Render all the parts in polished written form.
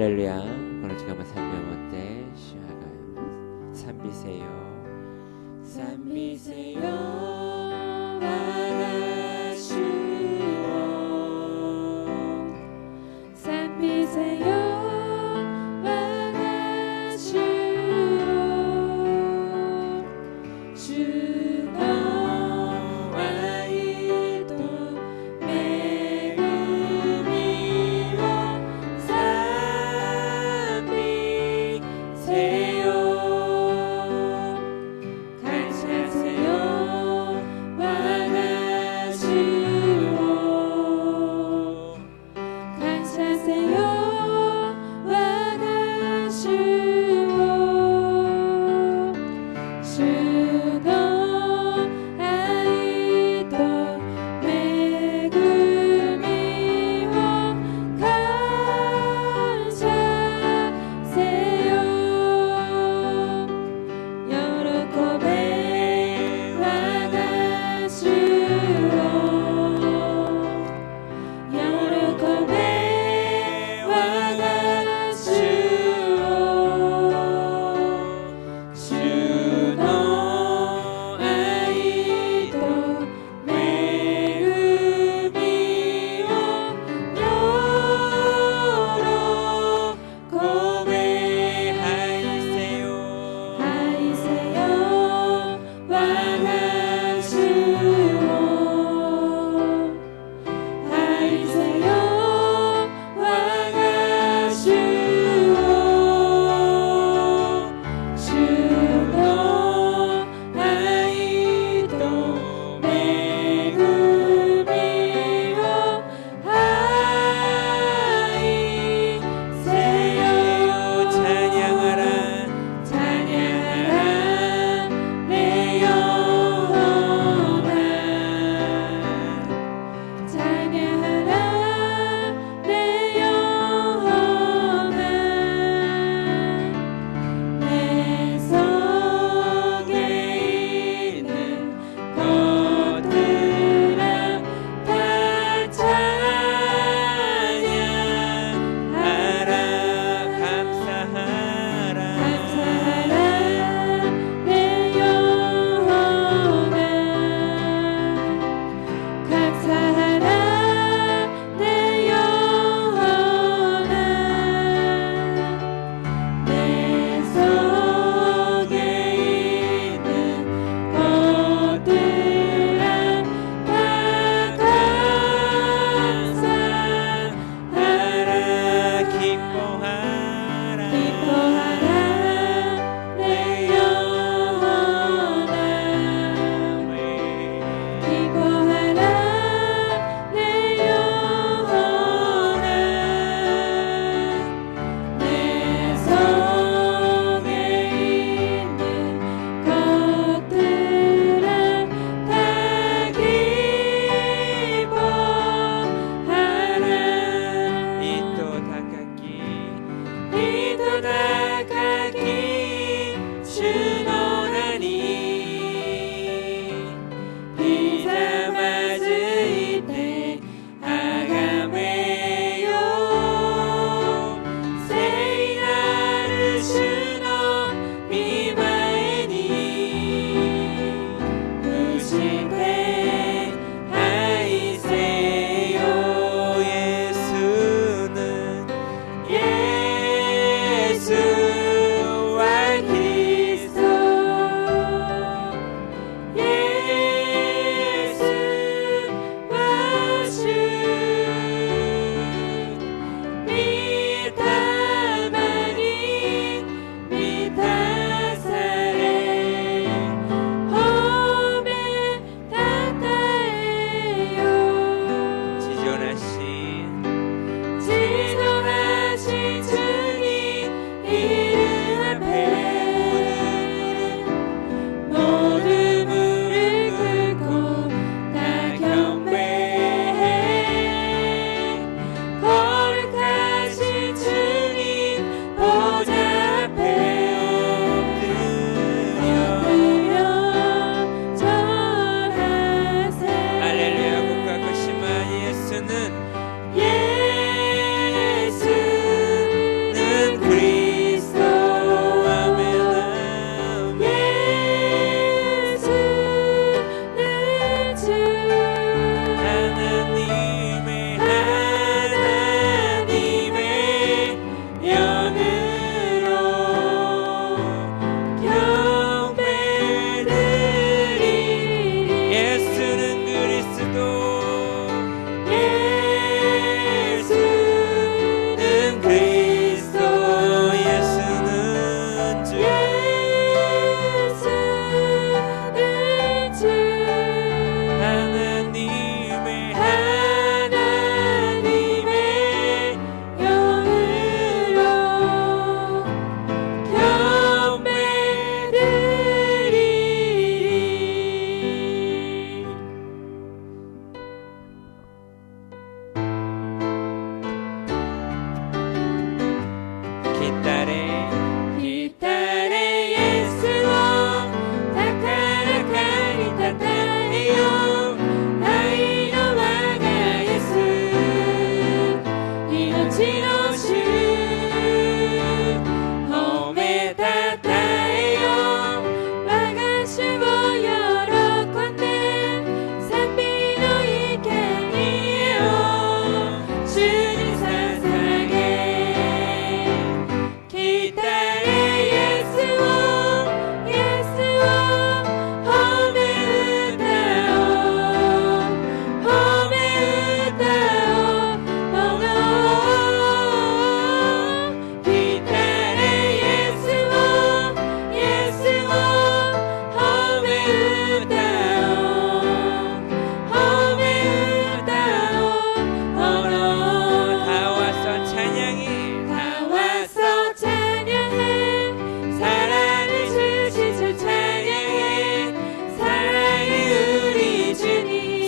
할렐루야. 오늘 제가 한번 살펴볼 때 시아가 산비세요 산비세요 나가시오 산비세요 나가시오 주 너와 있도 매음이로 산비세요 감사하세요 나가시오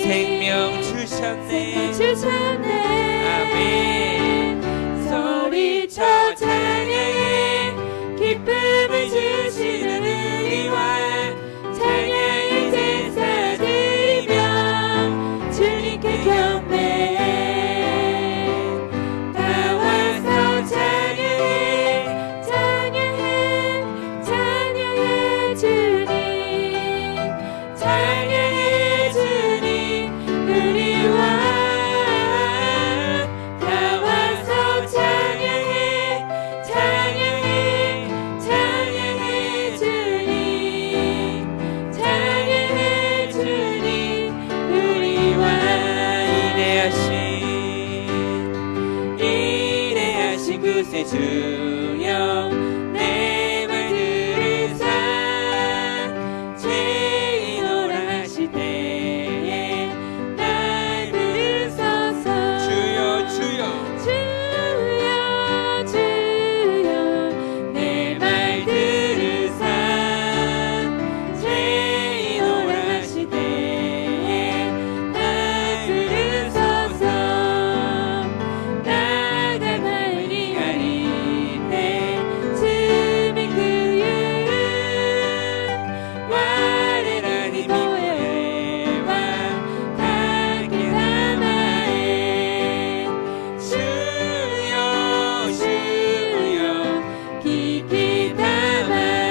생명 주셨네. 주셨네. 아멘. 소리쳐 찬양해. 기쁨을 주시는 우리와 찬양의 제사 드리며 주님께 경배해. 다 와서 찬양해. 찬양해. 찬양해 주님. 찬양해 주님. 우리와 다 와서 찬양해. 찬양해. 찬양해 주님. 찬양해 주님. 우리와 인내하신 그새 주여 내 말 들으사 죄인오라 하실 때에 날 들으소서. 주여 주여 주여 주여 내 말 들으사 죄인오라 하실 때에 날 들으소서. 나가 말이 아릴 때 주의 그 이름 와레라니 미포에와 함께 담아해. 주여 주여 깊이 담아해.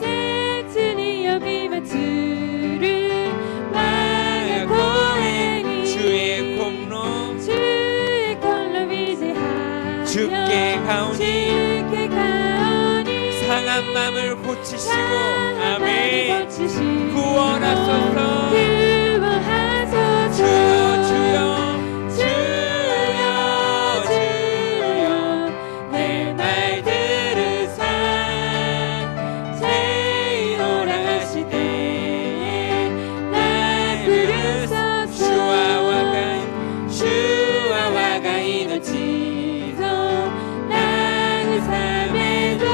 세진이 여기만 주를 와야 고행이 주의 공로 주의 걸로 위대하여 주께 가오니 주께 가오니 상한 마음을 고치시고 상한 마음을 아멘. 고치시고 구원하소서. 구원하소서. 주여 주여 주여 주여 내 말 들으사 죄인오라 하실 때에 날 부르소서. 주와 와가이노치소 나는 삶에도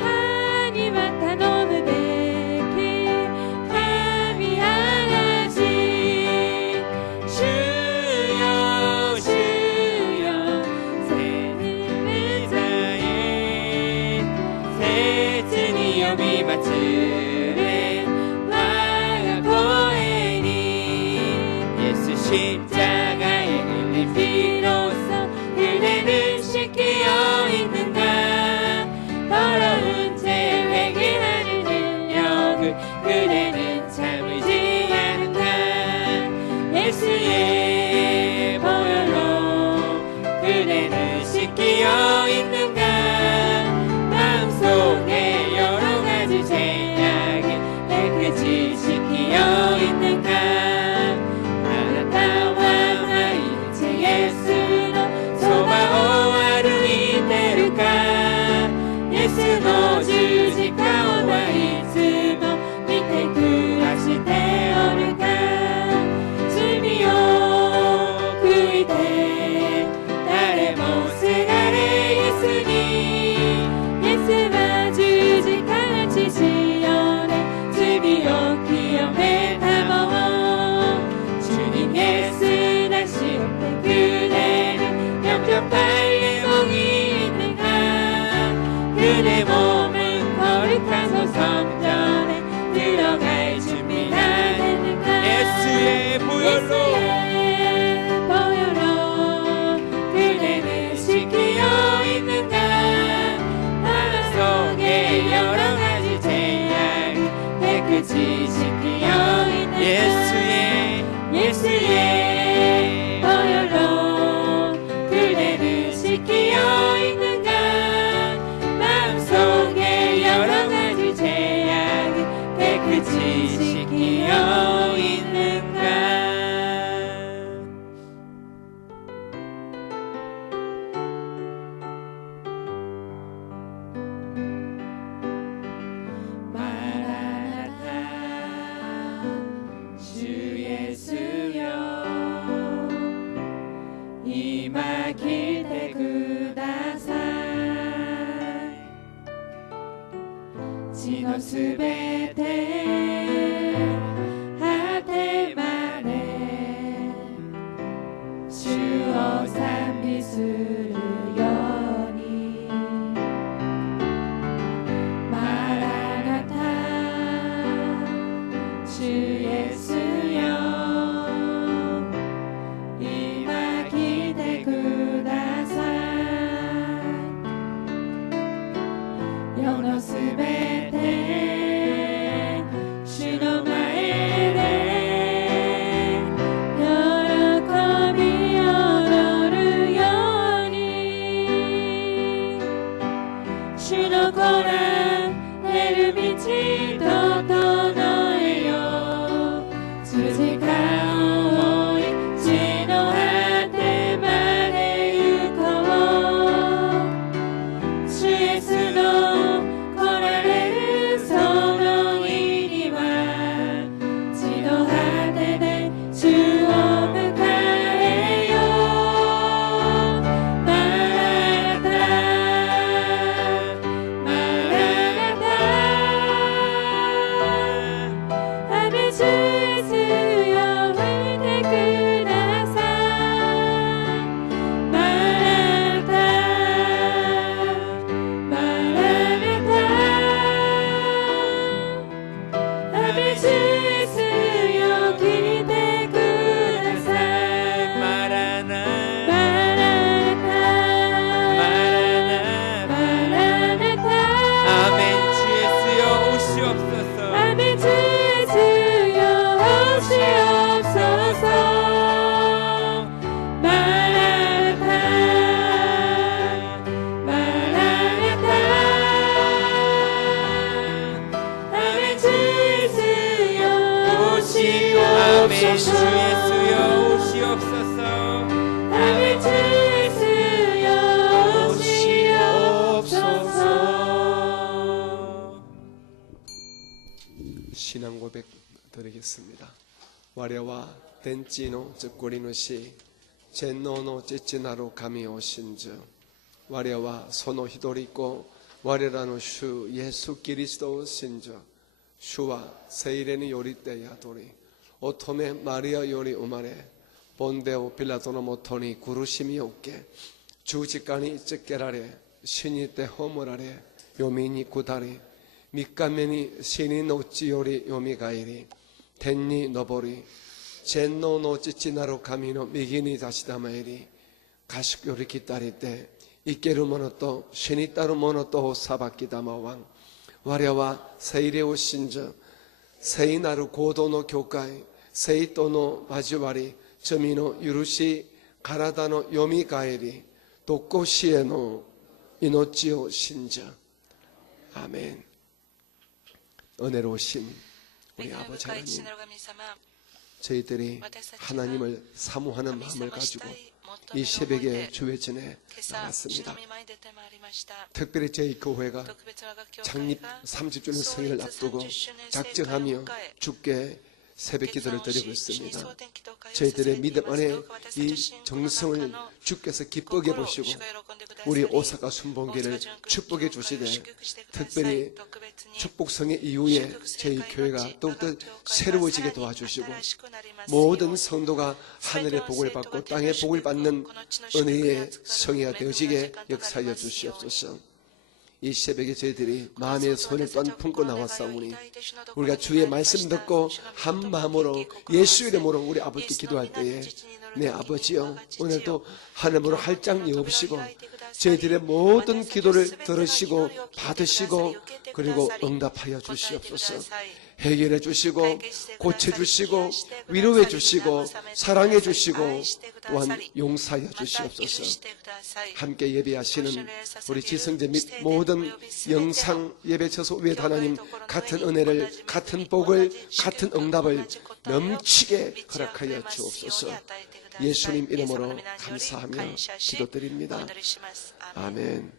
하니 맡아 놓는 백기 감히 하나지. 주여 주여 새는 자의 세진이 여비 마치네 와야 고행이 예수 십자가에 흘린 피로써 그대는 씻기어 있는가. 더러운 죄 회개하는 능력을 그대는 참을지 않은가. 예수의 보혈로 그대는 씻기어 있는가. 마음속에 여러 가지 죄악을 깨끗이 씻기어 있는가. 아나타와 마이 제 예수노 소바오와루 이테루까. 예수노 주지카오와 이츠노 밑에 구하시테 오르까. 주미요 구이테 나레 모스가레 예수니. 예수와 주지카라 치시오네 주미요 기염에 담아오. 주님 예수 다시 올때 그대는 영접할 예정이 있는가. 그대 몸은 거룩한 성전에 들어갈 준비가 됐는가. 예수의 보혈로 예수의 보혈로 그대는 씻기어 있는가. 마음속에 여러 가지 죄악 깨끗이 씻기어 있는가. 예수의 보혈로 그대는 씻기어 있는가. 마음속에 여러 가지 죄악 깨끗이 씻기어 있는가. 마라나타 주 예수여 임하길 때 그다사이. 지노すべて주 예수여今来てください世のすべて主の前で喜び踊るように主の子ら出る道整えよ十字架を追い地の果てまで行こう主イエスの来られるその日には地の果てで主を迎えようマラナタマラナタ雨主イエスよ来てくださいマラナタマラナタ雨主イエスよ来てくださいマラナマラナタマラナタ 아멘. 주 예수여 오시옵소서. 아멘 주 예수여 오시옵소서 마라나타 마라나타 아멘 주 예수여 아멘. 주 오시옵소서 예수여 오시옵소서. 아멘 주 예수여 오시옵소서 신앙 고백 드리겠습니다. 와려와 덴찌노 즈꼬리누시 젠노노 찌찌나로 감이 오신즉 와려와 소노 히도리고 와려라노 슈 예수 그리스도 오신즉 슈와 세이레니 요리떼야 도리 오토메 마리아 요리 우마레 본데오 빌라도노 모토니 구루심이 없게 주직간이 찌깨라레 신이 때 허물아레 요민이 구다리 밑가면이 신이 노찌 요리 요미가이리 텐니 너보리 젠노 노찌 찌나로 가미노 미기니 다시다마이리 가식 요리 기다리 때 이케르 모노또 신이 따로 모노또 사바키다마왕 와려와 세이레 오신저 세이나루 고도노 교가이 세이토노 마지와리 저미노 유루시 가라다노 요미가이리 도코시에노 이노찌오 신저 아멘. 은혜로우신 우리 아버지 하나님, 저희들이 하나님을 사모하는 마음을 가지고 이 새벽에 주의 전에 나왔습니다. 특별히 저희 교회가 창립 30주년 성회를 앞두고 작정하며 주께 새벽 기도를 드리고 있습니다. 저희들의 믿음 안에 이 정성을 주께서 기쁘게 보시고 우리 오사카 순복음교회를 축복해 주시되 특별히 축복성회 이후에 저희 교회가 더욱더 새로워지게 도와주시고 모든 성도가 하늘의 복을 받고 땅의 복을 받는 은혜의 성회가 되어지게 역사하여 주시옵소서. 이 새벽에 저희들이 마음의 손을 또한 품고 나왔사오니 우리가 주의 말씀 듣고 한 마음으로 예수 이름으로 우리 아버지께 기도할 때에 내 아버지여 오늘도 하늘으로 할장 여옵시고 저희들의 모든 기도를 들으시고 받으시고 그리고 응답하여 주시옵소서. 해결해 주시고 고쳐주시고 위로해 주시고 사랑해 주시고 또한 용서하여 주시옵소서. 함께 예배하시는 우리 지성제 및 모든 영상 예배 처소 외다 하나님 같은 은혜를 같은 복을 같은 응답을 넘치게 허락하여 주옵소서. 예수님 이름으로 감사하며 기도드립니다. 아멘.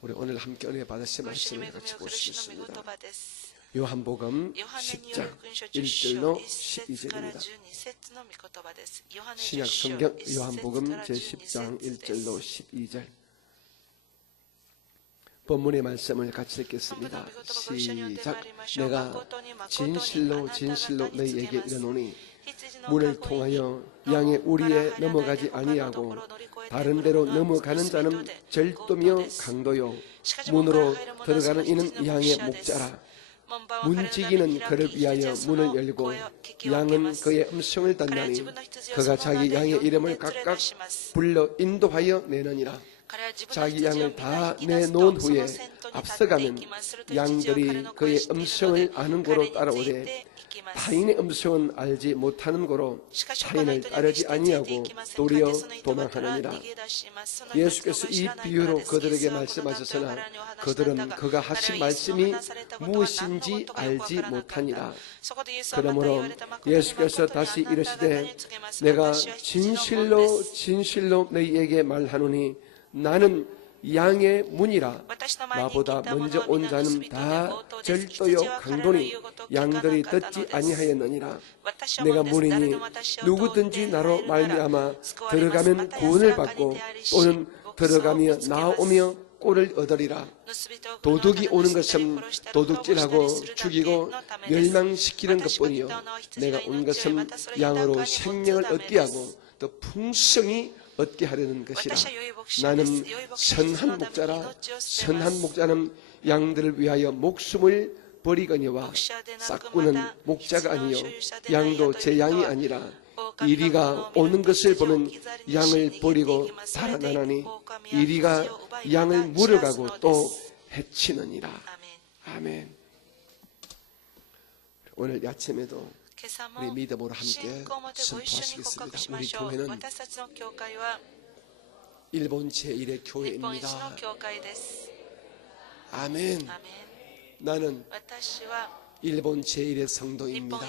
우리 오늘 함께 은혜 받으신 말씀을 같이 보시겠습니다. 요한복음 10장 1절로 12절입니다. 신약성경 요한복음 제10장 1절로 12절 본문의 말씀을 같이 읽겠습니다. 시작. 내가 진실로 진실로 너희에게 이르노니 문을 통하여 양의 우리에 넘어가지 아니하고 다른 데로 넘어가는 자는 절도며 강도요 문으로 들어가는 이는 양의 목자라. 문지기는 그를 위하여 문을 열고 양은 그의 음성을 듣나니 그가 자기 양의 이름을 각각 불러 인도하여 내느니라. 자기 양을 다 내놓은 후에 앞서가면 양들이 그의 음성을 아는 고로 따라오되 타인의 음성은 알지 못하는 고로 타인을 따르지 아니하고 도리어 도망하느니라. 예수께서 이 비유로 그들에게 말씀하셨으나 그들은 그가 하신 말씀이 무엇인지 알지 못하니라. 그러므로 예수께서 다시 이르시되 내가 진실로 진실로 너희에게 말하노니 나는 양의 문이라. 나보다 먼저 온 자는 다 절도요 강도니 양들이 듣지 아니하였느니라. 내가 문이니 누구든지 나로 말미암아 들어가면 구원을 받고 또는 들어가며 나오며 꼴을 얻으리라. 도둑이 오는 것은 도둑질하고 죽이고 멸망시키는 것뿐이요 내가 온 것은 양으로 생명을 얻게 하고 더 풍성히 얻게 하려는 것이라. 나는 선한 목자라. 선한 목자는 양들을 위하여 목숨을 버리거니와 싹구는 목자가 아니요 양도 제 양이 아니라 이리가 오는 것을 보면 양을 버리고 달아나나니 이리가 양을 물어가고 또 해치느니라. 아멘. 오늘 아침에도 우리 믿음으로 함께 선포하시겠습니다. 우리 교회는 일본 제1의 교회입니다. 아멘. 나는 일본 제1의 성도입니다.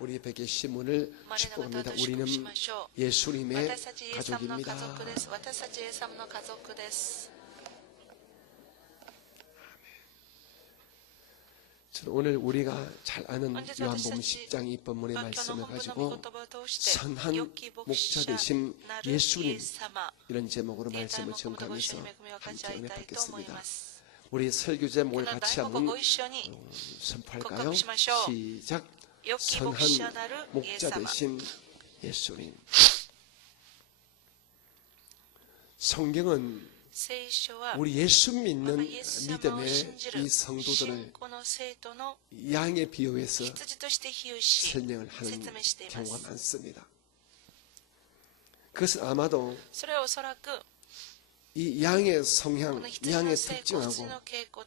우리 옆에 계신 분을 축복합니다. 우리는 예수님의 가족입니다. 저는 오늘 우리가 잘 아는 요한복음 10장 2번문의 말씀을 가지고 선한 목자 되신 예수님 이런 제목으로 말씀을 전가하면서 함께 은혜 받겠습니다. 우리 설교 제목을 같이 한번 선포할까요? 시작. 선한 목자 되신 예수님. 성경은 우리 예수 믿는 믿음의 이 성도들을 양에 비유해서 설명을 하는 경우가 많습니다. 그것은 아마도 이 양의 성향, 양의 특징하고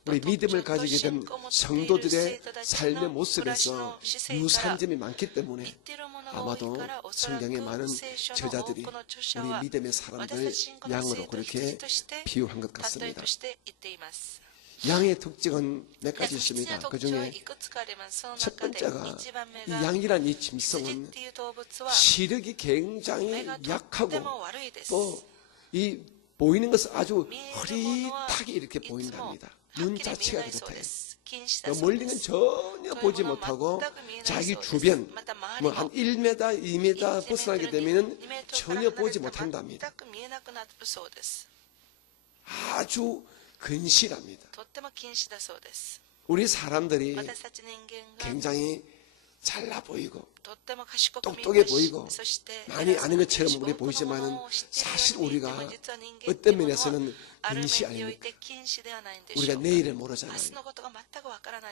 우리 믿음을 가지게 된 성도들의 삶의 모습에서 유사한 점이 많기 때문에 아마도 성경의 많은 저자들이 우리 믿음의 사람들 양으로 그렇게 비유한 것 같습니다. 양의 특징은 몇 가지 있습니다. 그 중에 첫 번째가 이 양이란 이 짐승은 시력이 굉장히 약하고 또 이 보이는 것은 아주 흐릿하게 이렇게 보인답니다. 눈 자체가 그렇대요. 멀리는 전혀 보지 못하고 자기 주변 한 1m, 2m 벗어나게 되면 전혀 보지 못한답니다. 아주 근실합니다. 우리 사람들이 굉장히 잘나 보이고 똑똑해 보이고 많이 아는 것처럼 우리 보이지만 사실 우리가 어떤 면에서는 근시 아닙니까? 우리가 내일을 모르잖아요.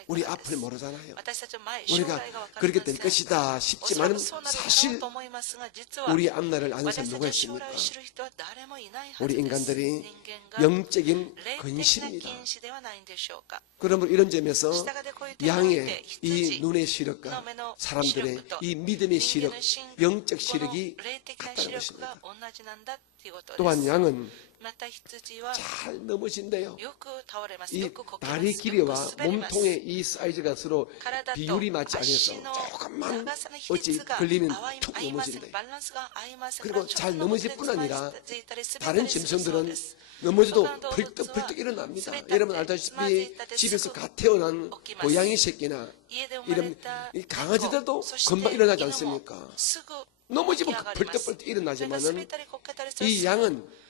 우리 앞을 모르잖아요. 우리가 그렇게 될 것이다 싶지만 사실 우리 앞날을 아는 사람 누가 있습니까? 우리 인간들이 영적인 근시입니다. 그러면 이런 점에서 양의 이 눈의 시력과 사람들의 이 믿음의 시력, 영적 시력이 같다는 것입니다. 또한 양은 잘 넘어진대요. 이 다리 길이와 몸통의 이 사이즈가 서로 비율이 맞지 않아서 조금만 어찌 걸리면 툭 넘어진대요. 그리고 잘 넘어질 뿐 아니라 다른 짐승들은 넘어져도 벌떡벌떡 일어납니다. 여러분 알다시피 집에서 갓 태어난 고양이 새끼나 이런 강아지들도 금방 일어나지 않습니까? 넘어지면 벌떡벌떡 일어나지만은 이 양은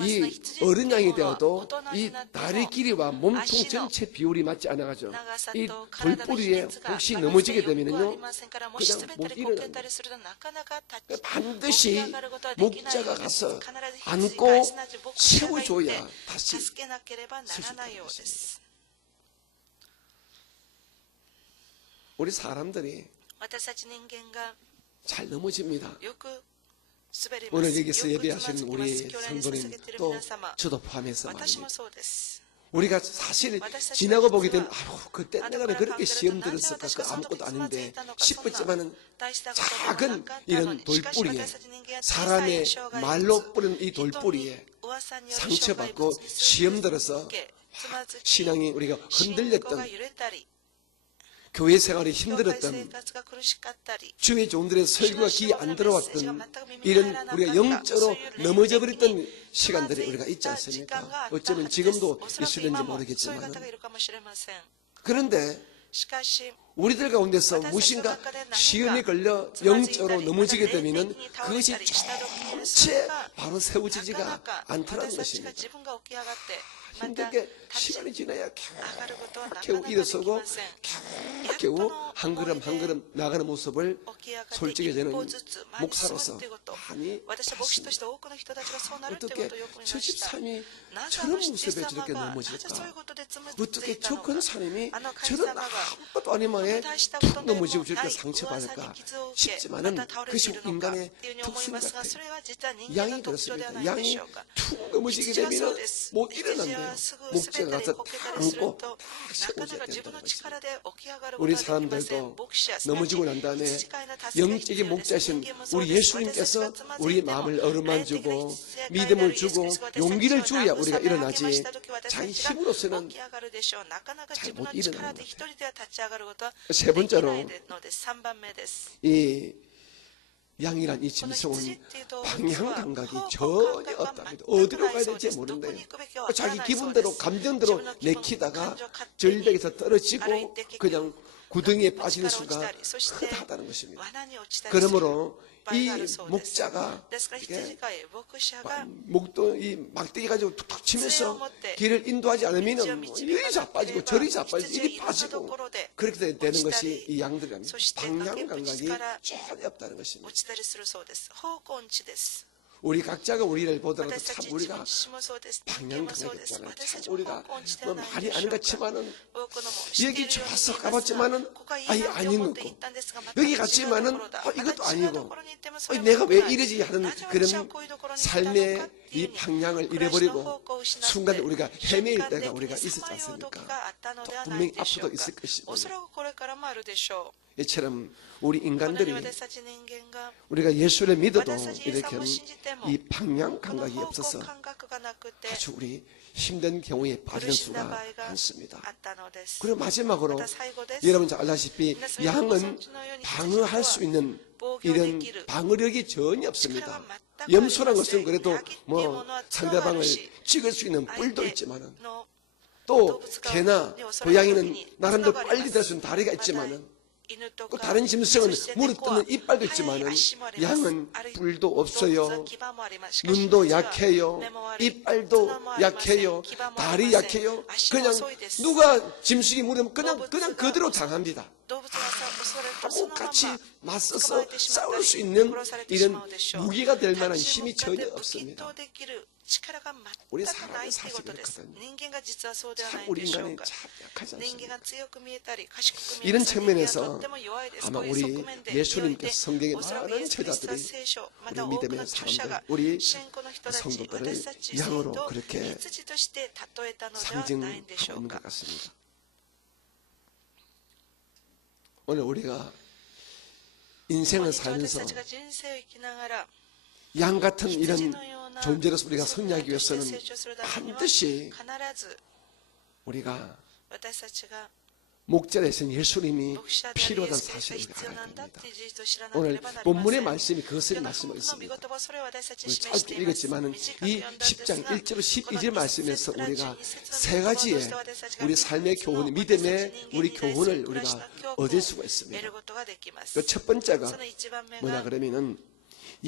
이 어른 양이 되어도 이 다리 길이와 몸통 전체 비율이 맞지 않아가지고 이 돌뿌리에 혹시 넘어지게 되면요 그냥 못 일어납니다. 반드시 목자가 가서 안고 세워줘야 다시 설 수 있다는 것입니다. 우리 사람들이 私たち人間が 잘 넘어집니다. よく滑ります。 오늘 여기서 よくつまず 예배하시는 きま 우리 す。教会に捧 성도님 げている 또 皆様、 저도 포함해서 私 말입니다. もそうです。 우리가 사실 지나고 보게 되면 그때 내가 왜 그렇게 시험 들었을까? 그 아무것도 아닌데 싶었지만은 작은 이런 돌뿌리에 사람의 말로 뿌리는 이 돌뿌리에 상처받고 시험 들어서 신앙이 우리가 흔들렸던 교회 생활이 힘들었던 주의 종들의 설교가 귀에 안 들어왔던 이런 우리가 영적으로 넘어져 버렸던 시간들이 우리가 있지 않습니까? 어쩌면 지금도 있을는지 모르겠지만 그런데 우리들 가운데서 무엇인가 시험이 걸려 영적으로 넘어지게 되면 그것이 전체 바로 세워지지가 않다는 것입니다. 힘들게 시간이 지나야 겨우 일어서고 겨우 한 걸음 한 걸음 나가는 모습을 솔직히 저는 목사로서 많이 봤습니다. 어떻게 저 집사님이 저런 모습에 저렇게 넘어질까? 어떻게 저 권사님이 저런 아무것도 아닌 만에 툭 넘어지고 저렇게 상처받을까 싶지만은 그것이 인간의 특성 같아요. 양이 그렇습니다. 양이 툭 넘어지게 되면 못 일어난대요. 목재가 가서 다 안고 세워져야 된다는 것입니다. 우리 사람들도 넘어지고 난 다음에 영적인 목자신 우리 예수님께서 우리 마음을 어루만주고 믿음을 주고 용기를 줘야 우리가 일어나지 자기 힘으로서는 잘 못 일어나는 거죠. 세 번째로 이 양이란 이 짐승은 방향 감각이 전혀 없답니다. 어디로 가야 될지 모른대요. 자기 기분대로 감정대로 내키다가 절벽에서 떨어지고 그냥 구덩이에 빠지는 수가 크다는 것입니다. 그러므로 이 목자가 목도 이 막대기 가지고 툭툭 치면서 길을 인도하지 않으면 이리 자빠지고 저리 자빠지고 이리 빠지고 그렇게 되는 것이 이 양들이랍니다. 방향 감각이 전혀 없다는 것입니다. 우리 각자가 우리를 보더라도 참 우리가 방향 감각이 없잖아요. 참 우리가 뭐 말이 아닌 것 같지만은 여기 좋아서 가봤지만은 아니 아닌 거고 여기 갔지만은 이것도 아니고 내가 왜 이러지 하는 그런 삶의 이 방향을 잃어버리고 순간에 우리가 헤매일 때가 우리가 있었지 않습니까? 또 분명히 앞으로도 있을 것이고 이처럼 우리 인간들이 우리가 예수를 믿어도 이렇게 이 방향 감각이 없어서 아주 우리 힘든 경우에 빠지는 수가 많습니다. 그리고 마지막으로 여러분 잘 알다시피 양은 방어할 수 있는 이런 방어력이 전혀 없습니다. 염소란 것은 그래도 뭐 상대방을 찍을 수 있는 뿔도 있지만은 또 개나 고양이는 나름대로 빨리 될 수 있는 다리가 있지만은 또 다른 짐승은 물을 뜯는 이빨도 있지만은 양은 뿔도 없어요. 눈도 약해요. 이빨도 약해요. 다리 약해요. 그냥 누가 짐승이 물으면 그냥 그대로 당합니다. 같이 맞서서 싸울 수 있는 이런 무기가 될 만한 힘이 전혀 없습니다. 우리 사람은 사실 그렇거든요. 참 우리 인간이 참 약하지 않습니까? 이런 측면에서 아마 우리 예수님께서 성경의 많은 제자들이 우리 믿음의 사람들, 우리 성도들을 양으로 그렇게 상징하고 있는 것 같습니다. 오늘 우리가 인생을 살면서 양 같은 이런 존재로서 우리가 성장하기 위해서는 반드시 우리가 목자되신 예수님이 필요하다는 사실을 우리가 알아야 됩니다. 오늘 본문의 말씀이 그것을 말씀하고 있습니다. 우리 짧게 읽었지만 이 10장 1절 12절 말씀에서 우리가 세 가지의 우리 삶의 교훈, 믿음의 우리 교훈을 우리가 얻을 수가 있습니다. 그 첫 번째가 뭐냐 그러면은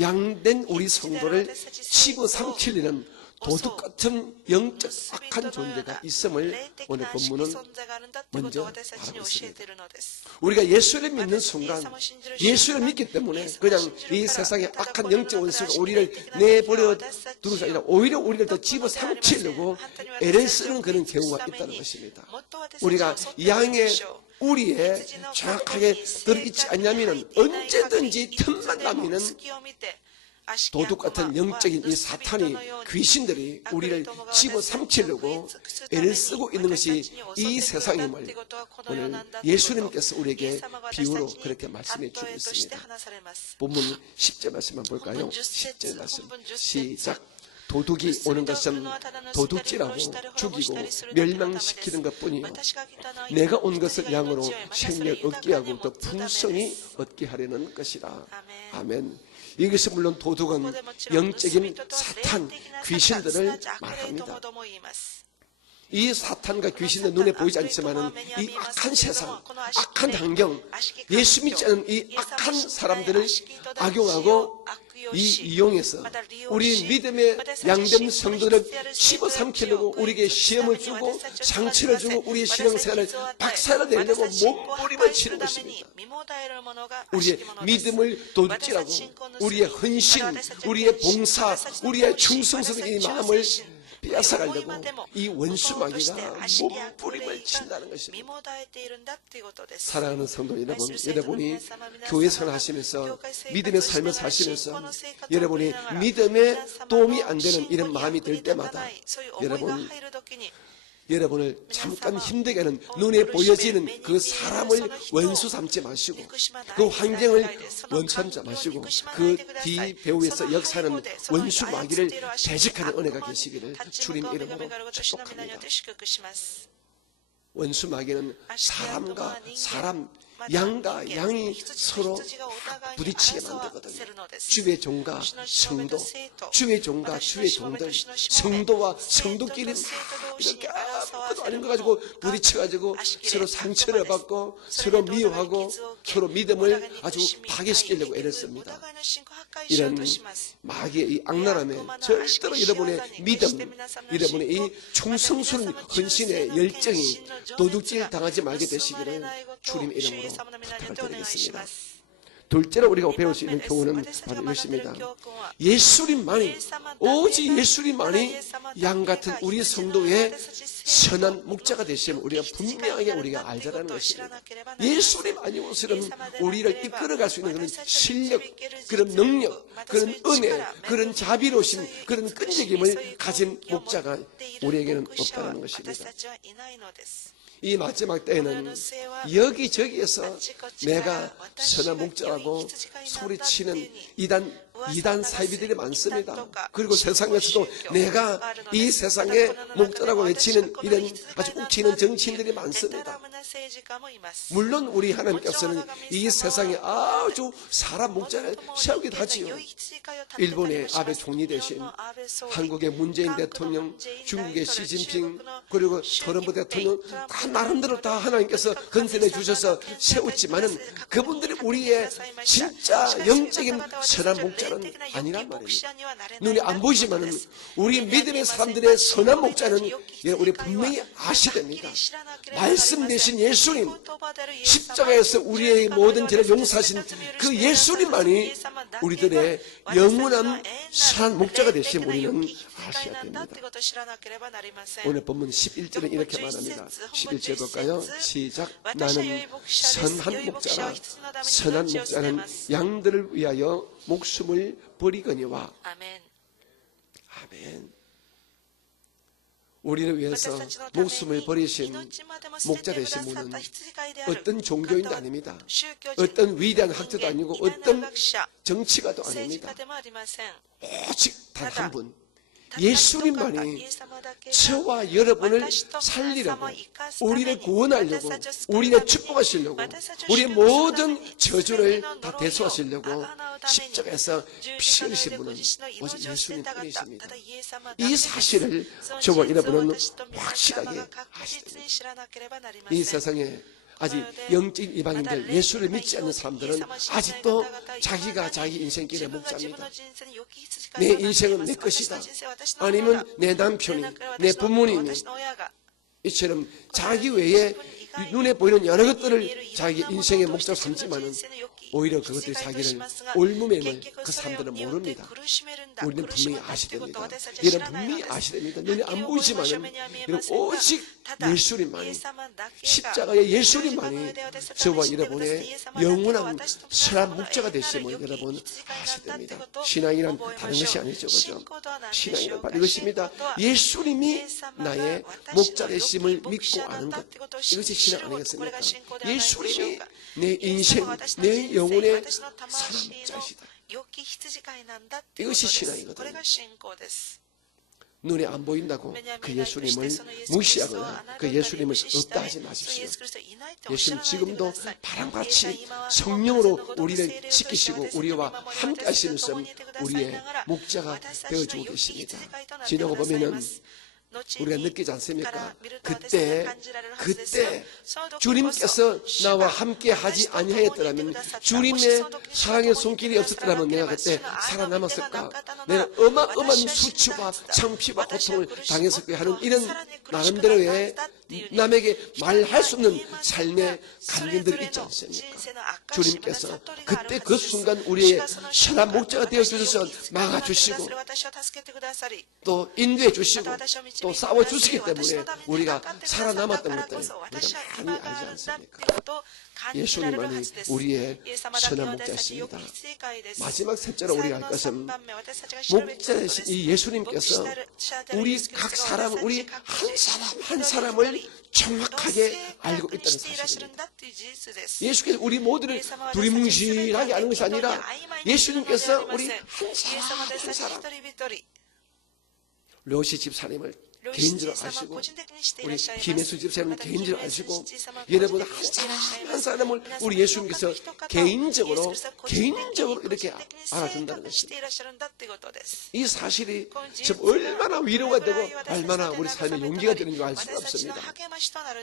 양된 우리 성도를 집어삼키려는 도둑 같은 영적 악한 존재가 있음을 오늘 본문은 먼저 말하고 있습니다. 우리가 예수를 믿는 순간 예수를 믿기 때문에 그냥 이 세상의 악한 영적 원수가 우리를 내버려 두는 게 아니라 오히려 우리를 더 집어삼키려고 애를 쓰는 그런 경우가 있다는 것입니다. 우리가 양의 우리의 정확하게 들어있지 않냐면 언제든지 틈만 나면은 도둑 같은 영적인 이 사탄이 귀신들이 우리를 집어삼키려고 애를 쓰고 있는 것이 이 세상임을 오늘 예수님께서 우리에게 비유로 그렇게 말씀해 주고 있습니다. 본문 10절 말씀만 볼까요? 10절 말씀 시작. 도둑이 오는 것은 도둑질하고 죽이고 멸망시키는 것뿐이요 내가 온 것을 양으로 생명 얻게 하고 또 풍성히 얻게 하려는 것이라. 아멘. 여기서 물론 도둑은 영적인 사탄, 귀신들을 말합니다. 이 사탄과 귀신은 눈에 보이지 않지만 이 악한 세상, 악한 환경, 예수 믿지 않은 이 악한 사람들을 악용하고 이용해서 우리 믿음의 양된 성도를 집어삼키려고 우리에게 시험을 주고 상처를 주고 우리의 신앙생활을 박살내려고 몸부림을 치는 것입니다. 우리의 믿음을 도둑질하고 우리의 헌신, 우리의 봉사, 우리의 충성스러운 이 마음을 빼앗아가려고 이 원수 마귀가 몸부림을 친다는 것입니다. 사랑하는 성도 여러분, 여러분이 교회 생활하시면서 믿음의 삶을 사시면서 여러분이 믿음에 도움이 안 되는 이런 마음이 들 때마다 여러분을 잠깐 힘들게 하는 눈에 보여지는 그 사람을 원수 삼지 마시고 그 환경을 원수 삼지 마시고 그 뒤배후에서 역사하는 원수 마귀를 대적하는 은혜가 계시기를 주님 이름으로 축복합니다. 원수 마귀는 사람과 사람, 양과 양이 서로 부딪히게 만들거든요. 주의 종과 성도, 주의 종과 주의 종들, 성도와 성도끼리 이렇게 아무것도 아닌 거 가지고 부딪혀가지고 서로 상처를 받고 서로 미워하고 서로 믿음을 아주 파괴시키려고 애를 씁니다. 이런 마귀의 이 악랄함에 절대로 여러분의 믿음, 여러분의 이 충성스러운 헌신의 열정이 도둑질 당하지 말게 되시기를 주님 이름으로 부탁을 드리겠습니다. 둘째로 우리가 배울 수 있는 교훈은 바로 이것입니다. 예수님만이, 오직 예수님만이 양같은 우리 성도의 선한 목자가 되시면 우리가 분명하게 우리가 알자라는 것입니다. 예수님 아니고서는 우리를 이끌어갈 수 있는 그런 실력, 그런 능력, 그런 은혜, 그런 자비로우신 그런 끈질김을 가진 목자가 우리에게는 없다는 것입니다. 이 마지막 때에는 여기저기에서 내가 선한 목자라고 소리치는 이단 사이비들이 많습니다. 그리고 세상에서도 내가 이 세상의 목자라고 외치는 이런 아주 웃기는 정치인들이 많습니다. 물론 우리 하나님께서는 이 세상에 아주 사람 목자를 세우기도 하지요. 일본의 아베 총리 대신 한국의 문재인 대통령, 중국의 시진핑, 그리고 트럼프 대통령 다 나름대로 다 하나님께서 건설해 주셔서 세웠지만은 그분들이 우리의 진짜 영적인 선한 목자는 아니란 말입니다. 눈에 안 보이지만은 우리 믿음의 사람들의 선한 목자는 우리 분명히 아셔야 됩니다. 말씀 되신 예수님, 십자가에서 우리의 모든 죄를 용서하신 그 예수님만이 우리들의 영원한 선한 목자가 되시면 우리는 아셔야 됩니다. 오늘 본문 11절은 이렇게 말합니다. 11절 볼까요? 시작. 나는 선한 목자라. 선한 목자는 양들을 위하여 목숨을 버리거니와. 아멘. 우리를 위해서 목숨을 버리신 목자 되신 분은 어떤 종교인도 아닙니다. 어떤 위대한 학자도 아니고 어떤 정치가도 아닙니다. 오직 단 한 분, 예수님만이 저와 여러분을 살리려고, 우리를 구원하려고, 우리를 축복하시려고, 우리의 모든 저주를 다 대수하시려고 십자가에서 피 흘리신 분은 오직 예수님뿐이십니다. 이 사실을 저와 여러분은 확실하게 아셔야 됩니다. 이 세상에 아직 영적인 이방인들, 예수를 믿지 않는 사람들은 아직도 자기가 자기 인생길의 목자입니다. 내 인생은 내 것이다. 아니면 내 남편이, 내 부모님이 이처럼 자기 외에 눈에 보이는 여러 것들을 자기 인생의 목자로 삼지만은 오히려 그것들이 자기를 올무매을 그 사람들은 모릅니다. 우리는 분명히 아셔야 됩니다. 여러분 분명히 아셔야 됩니다. 눈이 안 보이지만은 여러분 오직 예수님만이 십자가의 예수님만이 저와 여러분의 영원한 선한 목자가 되심을 여러분 아셔야 됩니다. 신앙이란 다른 것이 아니죠. 그죠? 신앙이란 바로 이것입니다. 예수님이 나의 목자 되심을 믿고 아는 것. 이것이 신앙 아니겠습니까? 예수님이 내 인생, 내 영혼의 선한 목자이시다. 이것이 신앙이거든요. 눈에 안 보인다고 그 예수님을 무시하거나 그 예수님을 없다 하지 마십시오. 예수님 지금도 바람같이 성령으로 우리를 지키시고 우리와 함께 하시면서 우리의 목자가 되어주고 계십니다. 지나고 보면은 우리가 느끼지 않습니까? 그때 주님께서 나와 함께 하지 아니하였더라면, 주님의 사랑의 손길이 없었더라면 내가 그때 살아남았을까? 내가 어마어마한 수치와 창피와 고통을 당했을까 하는 이런 나름대로의 남에게 말할 수 없는 삶의 감정들이 있지 않습니까? 주님께서 그때 그 순간 우리의 선한 목자가 되어주셔서 막아주시고 또 인도해 주시고 또 싸워주시기 때문에 우리가 살아남았던 것들 우리가 많이 알지 않습니까? 예수님만이 우리의 선한 목자이십니다. 마지막 셋째로 우리가 할 것은 목자 되신 이 예수님께서 우리 각 사람, 우리 한 사람 한 사람을 정확하게 알고 있다는 사실입니다. 예수께서 우리 모두를 두리뭉실하게 아는 것이 아니라 예수님께서 우리 한 사람 한 사람 롯이 집사님을 개인적으로 아시고 우리 김혜수 집사님을 개인적으로 아시고 여러분 한 사람 한 사람을 우리 예수님께서 개인적으로 이렇게 알아준다는 것입니다. 이 사실이 참 얼마나 위로가 되고 얼마나 우리 삶의 용기가 되는 줄 알 수가 없습니다.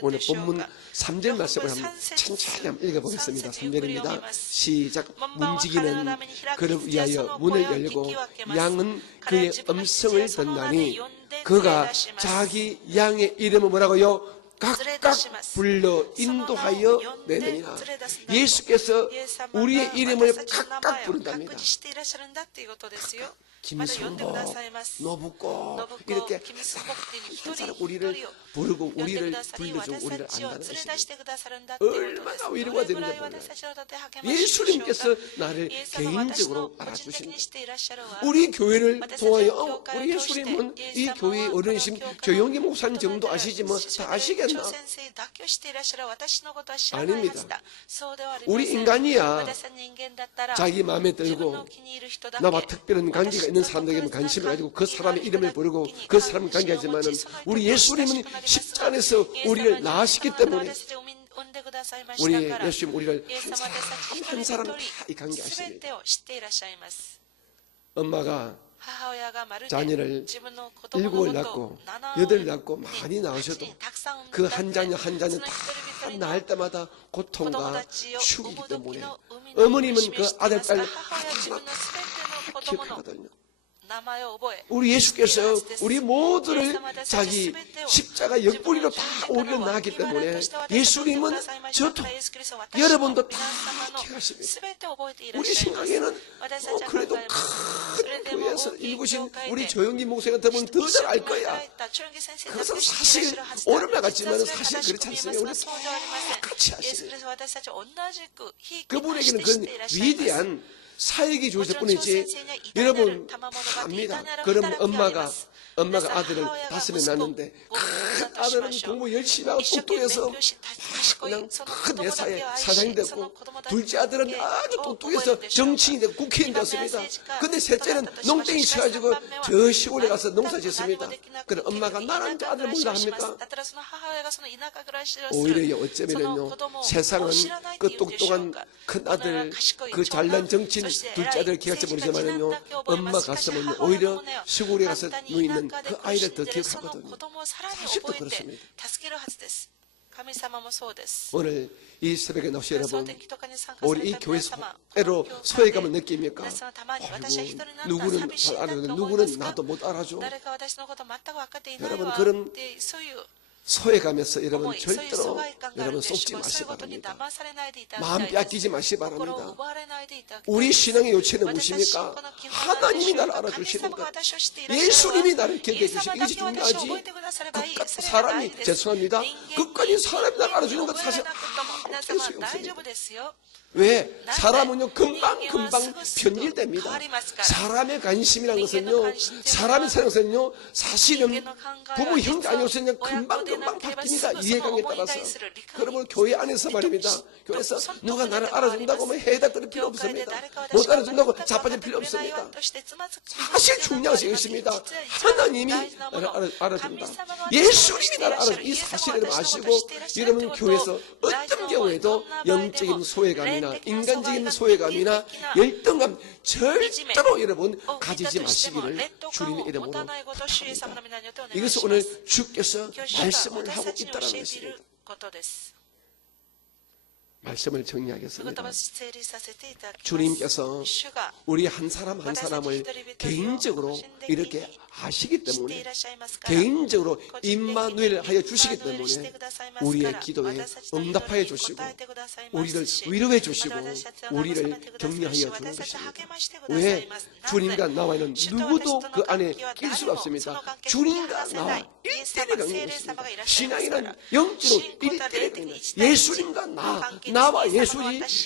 오늘 본문 3절 말씀을 한번 천천히 한번 읽어보겠습니다. 3절입니다. 시작. 문지기는 그를 위하여 문을 열고 양은 그의 음성을 듣나니 그가 자기 양의 이름을 뭐라고요? 각각 불러 인도하여 내느니라. 예수께서 우리의 이름을 각각 부른답니다. 각각. 김성복, 노붓고 이렇게 한 사람 우리를 부르고 우리를 불러주고 우리를 안다는 것입니다. 얼마나 위로가 되는지 몰라요. 예수님께서 나를 개인적으로 알아주신다. 우리 교회를 통하여 우리 예수님은 이 교회의 어른이신 조용히 목사님 정도 아시지 뭐 다 아시겠나? 아닙니다. 우리 인간이야 자기 마음에 들고 나와 특별한 관계가 있는 사람들에게 관심을 가지고 그 사람의 이름을 부르고 그 사람을 관계하지만 우리 예수님은 십자가에서 우리를 낳으시기 때문에 우리 예수님 우리를 한 사람 다 이 관계하십니다. 엄마가 자녀를 7을 낳고 8을 낳고 많이 낳으셔도 그 한 자녀 한 자녀 다 낳을 때마다 고통과 축이기 때문에 어머님은 그 아들 딸 하나하나 다 기억하거든요. 우리 예수께서 우리 모두를 자기 십자가 옆구리로 다 우리를 낳았기 때문에 예수님은 저도 여러분도 다 기억하십니다. 우리 생각에는 그래도 큰 교회에서 읽으신 우리 조영기 목사 같으면 더 잘 알 거야. 그것은 사실 오르막 같지만 사실 그렇지 않습니다. 우리 똑같이 하시네요. 그분에게는 그런 위대한 사역이 주어질 뿐이지 여러분 압니다. 그럼 엄마가 아들을 5명 낳는데 큰 아들은 공부 열심히 하고 똑똑해서 그냥 큰 회사의 사장이 됐고 둘째 아들은 아주 똑똑해서 정치인이 되고 국회의원이 되었습니다. 근데 셋째는 농땡이 쳐가지고 저 시골에 가서 농사 짓습니다. 그럼 엄마가 나는 저 아들 뭐라 합니까? 오히려 어쩌면요 세상은 그 똑똑한 큰 아들 그 잘난 정치인 둘째 아들 기억할지 모르지만요 엄마 가슴은 오히려 시골에 가서 누이는 그 아이를 더 기억하거든요. 사실도 그렇습니다. 오늘 이 새벽에 나오신 여러분 우리 이 교회 속에로 소외감을 느낍니까? 아이고 누구는 잘 알아도 누구는 나도 못 알아줘. 여러분 그런 소외감에서 여러분 重いそういう疎 절대로 外感がある 여러분 んでしょ 속지 うが、そうい 마시기 うことに 바랍니다. 騙されないでいただきた 마음 いです。 빼앗기지 마시기 心を 바랍니다. 奪われないでいただきたい 우리 です。 신앙의 요체는 私たち信仰 무엇입니까? の基本は何で 하나님이 しょう 나를 か。神 알아주시는 様が 것. 私を知っていらっしゃる 예수님이 나를 イエ 기억해 ス様 주시고 だ 이것이 け私を覚え 중요하지. てくださればいい。 끝까지 それが大 사람이 事です。 죄송합니다. 人間 끝까지 사람이 나를 に 알아주는 것 覚えら 사실 れなくても皆 아무 様 소용이 大丈夫 없습니다. ですよ。 왜? なんで 사람은요 人間は 금방 すぐすぐ 변질됩니다. 変わりますから。 사람의 관심이라는 것은요, 인간의 관심 사람이 사는 것은요, 사실은 人間の考えは 부모 형제 実は 아니었으면 親子でな 금방 ければ 바뀝니다. すぐその 이해관계에 思いに 따라서. 対する理解 그러면 교회 안에서 말입니다. 교회에서 누가 나를 알아준다고 뭐 해답들이 필요 教会で 없습니다. 誰か 못 私が 알아준다고 分か 자빠질 って 필요 くれないよ 없습니다. としてつまずく 사실 중요한 것이 있습니다. 하나님이 나를 알아준다. 예수님이 나를 알아준다. 이 사실을 아시고 여러분 교회에서 어떤 경우에도 영적인 소외감이나 인간적인 소외감이나 열등감 절대로 여러분 가지지 마시기를 주님의 이름으로 부탁합니다. 이것을 오늘 주께서 말씀을 하고 있다는 것입니다. 말씀을 정리하겠습니다. 주님께서 우리 한 사람 한 사람을 개인적으로 이렇게 아시기 때문에 개인적으로 임마누엘 하여 주시기 때문에 우리의 기도에 응답하여 주시고 우리를 위로해 주시고 우리를 격려하여 주는 것입니다. 왜? 주님과 나와는 누구도 그 안에 낄 수가 없습니다. 주님과 나와 1대1의 관계가 있습니다. 신앙이란 영적으로 1대1의 관계입니다. 예수님과 나와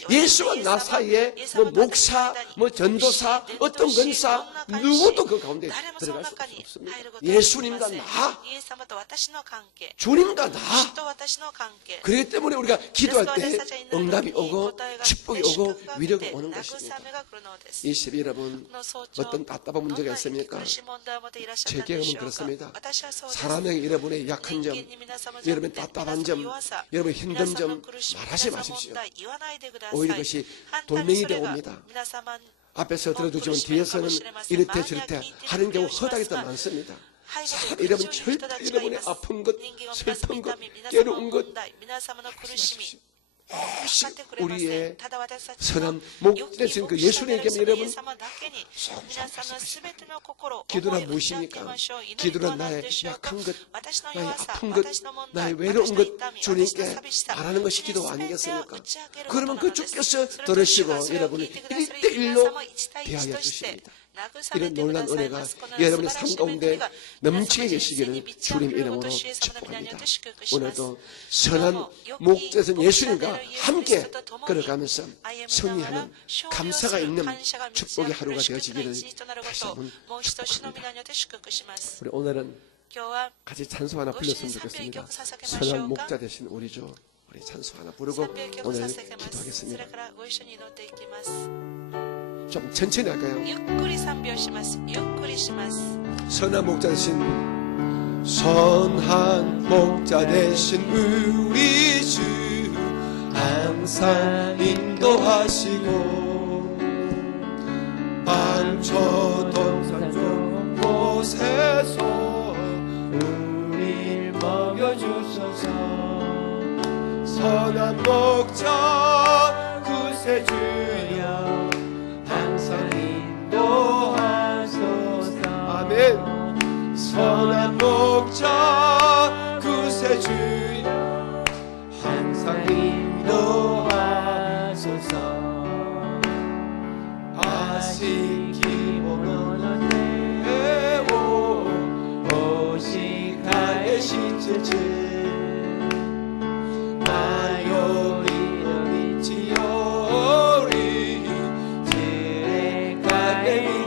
예수와 나 사이에 뭐 목사, 뭐 전도사, 어떤 권사 누구도 그 가운데 들어갈 수 없습니다. 예수님과 나, 주님과 나. 그렇기 때문에 우리가 기도할 때 응답이 오고 축복이 오고 위로가 오는 것입니다. 이 시비 여러분 어떤 답답한 문제가 있습니까? 제 경험은 그렇습니다. 사람에게 여러분의 약한 점, 여러분의 답답한 점, 여러분의 힘든 점 말하지 마십시오. 오히려 그것이 돌멩이 되어 옵니다. 앞에서 들어주지만 뒤에서는 이렇게 저렇게 하는 경우 허다하게 더 많습니다. 사람 여러분 절대 여러분의 아픈 것, 슬픈 것, 괴로운 것 말씀하십시오. 오직 우리의 선한 목되신 그 예수님께 여러분 기도란 무엇입니까? 기도란 나의 약한 것, 나의 아픈 것, 나의 외로운 것 주님께 말하는 것이 기도 아니겠습니까? 그러면 그 주께서 들으시고 여러분을 1대1로 대하여 주십니다. 이런 놀란 은혜가 여러분의 삶 가운데 넘치게 계시기를 주님 이름으로 축복합니다. 오늘도 선한 목자신 예수님과 함께 걸어가면서 승리하는 감사가 있는 축복의 하루가 되어지기를 다시 한번 축복합니다. 우리 오늘은 같이 찬송 하나 불렀으면 좋겠습니다. 선한 목자 되신 우리 주, 우리 찬송 하나 부르고 오늘 기도하겠습니다. 좀 천천히 할까요? 선한 목자 되신 선한 목자 되신 우리 주 항상 인도하시고 반초동 곳에서 우릴 먹여주소서. 선한 목자 구세주여 항상 인도하소서. 아멘. 선한 목자 구세주여 항상 인도하소서. 아직 기본은 해오 오직하의 신체체 나요리 지요리 지레가게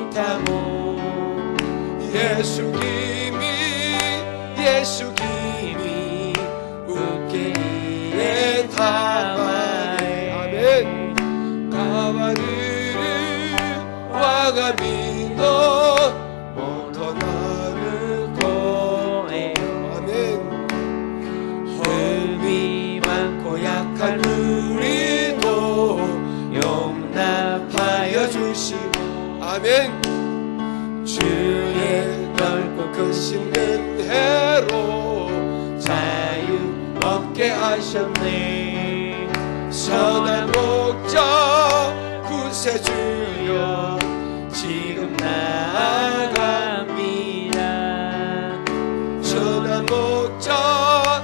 미타모 예수님이 웃기에 담아내. 아멘. 가와르르 와가미노 모토나르고에. 아멘. 흠이 많고 약한 우리도 용납하여 주시고. 아멘. 주의 넓고 크신 은혜로 자유 얻게 하셨네. 선한 목자 구세주여 지금 나아갑니다. 선한 목자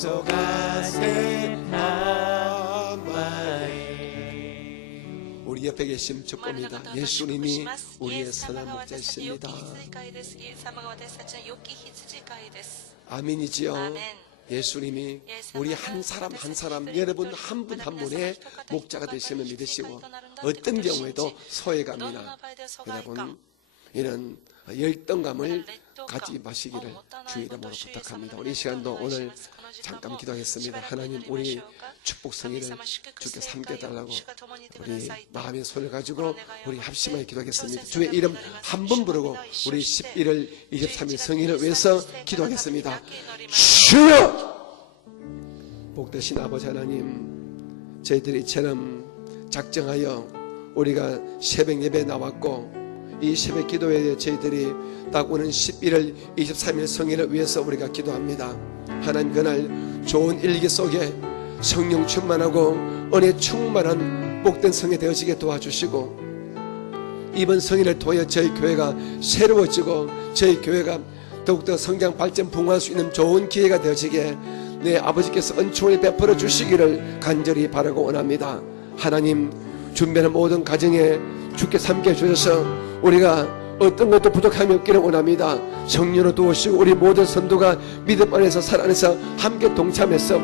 약속하세 우리 옆에 계신 축복입니다. 예수님이 우리의 선한 목자이십니다. 아멘이지요. 예수님이 우리 한 사람 한 사람, 여러분 한 분 한 분의 목자가 되시면 믿으시고, 어떤 경우에도 소외감이나 여러분 이런 열등감을 가지 마시기를 주의 이름으로 부탁합니다. 우리 이 시간도 오늘 잠깐 기도하겠습니다. 하나님, 우리 축복 성의를 주께 삼겨달라고 우리 마음의 손을 가지고 우리 합심하여 기도하겠습니다. 주의 이름 한 번 부르고 우리 11월 23일 성의를 위해서 기도하겠습니다. 주여! 복되신 아버지 하나님, 저희들이 이처럼 작정하여 우리가 새벽 예배에 나왔고, 이 새벽 기도회에 저희들이 딱 오는 11월 23일 성일을 위해서 우리가 기도합니다. 하나님, 그날 좋은 일기 속에 성령 충만하고 은혜 충만한 복된 성이 되어지게 도와주시고, 이번 성일을 통해 저희 교회가 새로워지고 저희 교회가 더욱더 성장 발전 부흥할 수 있는 좋은 기회가 되어지게 내 아버지께서 은총을 베풀어 주시기를 간절히 바라고 원합니다. 하나님, 준비하는 모든 가정에 주께 삼겨 주셔서 우리가 어떤 것도 부족함이 없기를 원합니다. 성령으로 도우시고 우리 모든 선도가 믿음 안에서 살아내서 함께 동참해서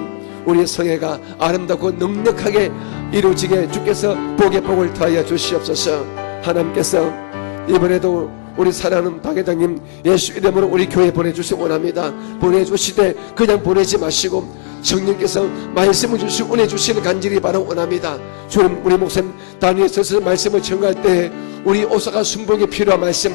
우리의 성회가 아름답고 넉넉하게 이루어지게 주께서 복의 복을 더하여 주시옵소서. 하나님께서 이번에도 우리 사랑하는 당회장님 예수 이름으로 우리 교회에 보내주시기 원합니다. 보내주시되 그냥 보내지 마시고 성령께서 말씀을 주시고 은혜 주시는 간절히 바라고 원합니다. 주님, 우리 목사님 단위에 서서 말씀을 전가할 때 우리 오사가 순복이 필요한 말씀,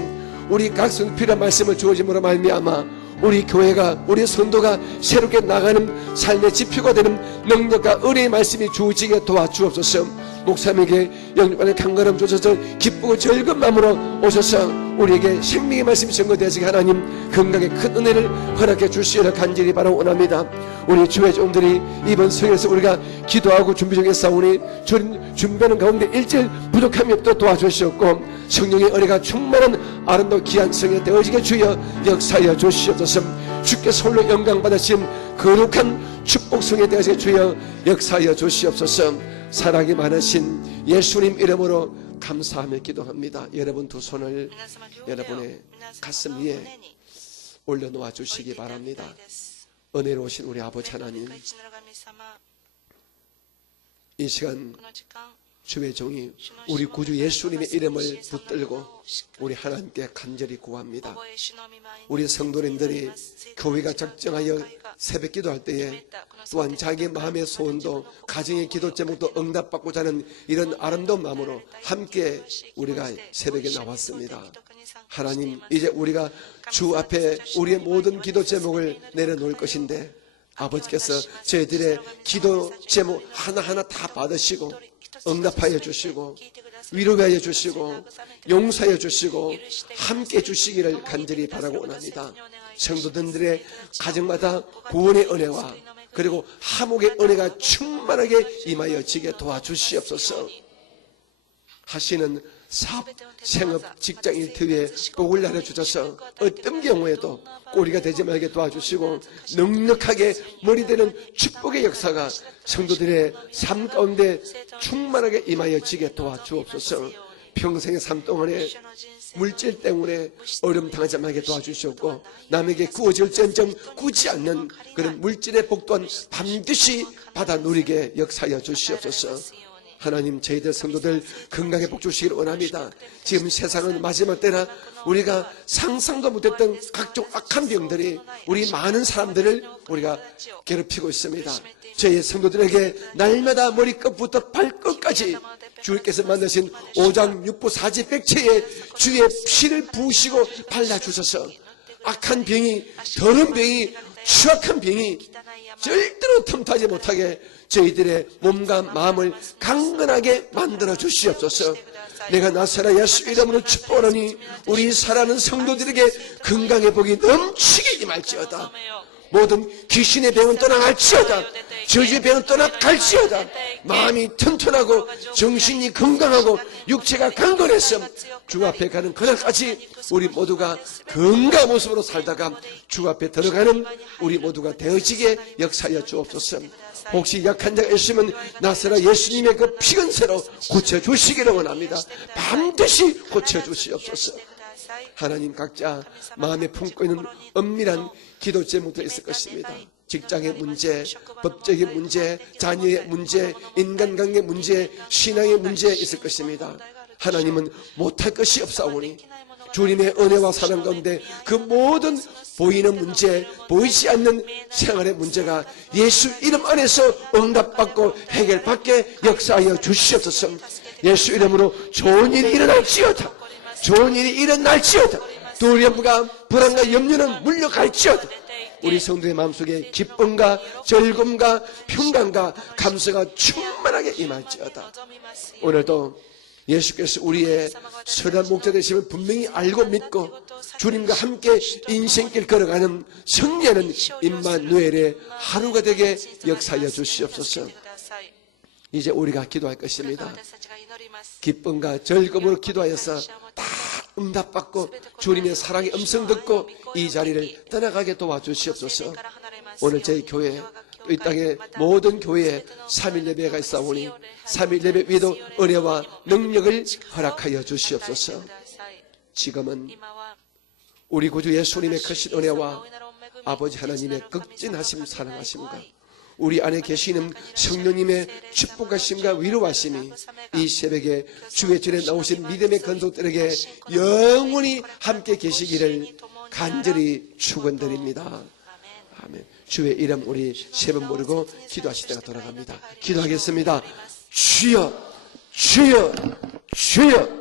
우리 각성 필요한 말씀을 주어짐으로 말미암아 우리 교회가, 우리 선도가 새롭게 나가는 삶의 지표가 되는 능력과 은혜의 말씀이 주어지게 도와주옵소서. 목사님에게 영육간의 강건함 주셔서 기쁘고 즐거운 마음으로 오셔서 우리에게 생명의 말씀이 전거되어지게 하나님 건강에 큰 은혜를 허락해 주시기를 간절히 바라고 원합니다. 우리 주의 종들이 이번 성에서 우리가 기도하고 준비 중에 싸우니 주님 준비하는 가운데 일절 부족함이 없도록 도와주시옵고, 성령의 은혜가 충만한 아름다운 귀한 성에 되어지게 주여 역사하여 주시옵소서. 주께 솔로 영광 받으신 거룩한 축복성에 되어지게 주여 역사하여 주시옵소서. 사랑이 많으신 예수님 이름으로 감사하며 기도합니다. 여러분 두 손을 여러분의 가슴 위에 올려놓아 주시기 바랍니다. 은혜로우신 우리 아버지 하나님, 이 시간 주의 종이 우리 구주 예수님의 이름을 붙들고 우리 하나님께 간절히 구합니다. 우리 성도님들이 교회가 작정하여 새벽 기도할 때에 또한 자기 마음의 소원도 가정의 기도 제목도 응답받고자 하는 이런 아름다운 마음으로 함께 우리가 새벽에 나왔습니다. 하나님, 이제 우리가 주 앞에 우리의 모든 기도 제목을 내려놓을 것인데 아버지께서 저희들의 기도 제목 하나하나 다 받으시고 응답하여 주시고 위로하여 주시고 용서하여 주시고 함께 해 주시기를 간절히 바라고 원합니다. 성도들의 가정마다 구원의 은혜와 그리고 화목의 은혜가 충만하게 임하여 지게 도와주시옵소서. 하시는 사업, 생업, 직장 일터에 복을 내려주셔서 어떤 경우에도 꼬리가 되지 말게 도와주시고 넉넉하게 머리 되는 축복의 역사가 성도들의 삶 가운데 충만하게 임하여 지게 도와주옵소서. 평생의 삶 동안에 물질 때문에 어려움 당하지 말게 도와주시옵고 남에게 구워질지언정 꾸지 않는 그런 물질의 복 또한 반드시 받아 누리게 역사하여 주시옵소서. 하나님, 저희들 성도들 건강에 복 주시기를 원합니다. 지금 세상은 마지막 때라 우리가 상상도 못했던 각종 악한 병들이 우리 많은 사람들을 우리가 괴롭히고 있습니다. 저희 성도들에게 날마다 머리끝부터 발끝까지 주께서 만드신 오장육부 사지백체에 주의 피를 부으시고 발라주셔서 악한 병이, 더러운 병이, 추악한 병이 절대로 틈타지 못하게 저희들의 몸과 마음을 강건하게 만들어 주시옵소서. 내가 나사렛 예수 이름으로 축복하노니 우리 사랑하는 성도들에게 건강의 복이 넘치게 임할지어다. 모든 귀신의 병은 떠나갈지어다. 저주의 병은 떠나갈지어다. 마음이 튼튼하고 정신이 건강하고 육체가 강건해서 주 앞에 가는 그날까지 우리 모두가 건강한 모습으로 살다가 주 앞에 들어가는 우리 모두가 되어지게 역사하여 주옵소서. 혹시 약한 자가 있으면 나사라 예수님의 그 피근세로 고쳐주시기를 원합니다. 반드시 고쳐주시옵소서. 하나님, 각자 마음에 품고 있는 엄밀한 기도 제목도 있을 것입니다. 직장의 문제, 법적인 문제, 자녀의 문제, 인간관계 문제, 신앙의 문제 있을 것입니다. 하나님은 못할 것이 없사오니 주님의 은혜와 사랑 가운데 그 모든 보이는 문제, 보이지 않는 생활의 문제가 예수 이름 안에서 응답받고 해결받게 역사하여 주시옵소서. 예수 이름으로 좋은 일이 일어날지어다. 좋은 일이 일어날지어다. 두려움과 불안과 염려는 물러갈지어다. 우리 성도의 마음속에 기쁨과 즐거움과 평강과 감사가 충만하게 임할지어다. 오늘도 예수께서 우리의 선한 목자 되심을 분명히 알고 믿고 주님과 함께 인생길 걸어가는 승리하는 임마누엘의 하루가 되게 역사하여 주시옵소서. 이제 우리가 기도할 것입니다. 기쁨과 즐거움으로 기도하여서 다 응답받고 주님의 사랑의 음성 듣고 이 자리를 떠나가게 도와주시옵소서. 오늘 저희 교회, 이 땅의 모든 교회에 3일 예배가 있사오니 3일 예배 위도 은혜와 능력을 허락하여 주시옵소서. 지금은 우리 구주 예수님의 크신 은혜와 아버지 하나님의 극진하심 사랑하심과 우리 안에 계시는 성령님의 축복하심과 위로하심이 이 새벽에 주의 전에 나오신 믿음의 건속들에게 영원히 함께 계시기를 간절히 축원드립니다. 아멘. 주의 이름 우리 세 번 부르고 기도하실 때가 돌아갑니다. 기도하겠습니다. 주여, 주여, 주여.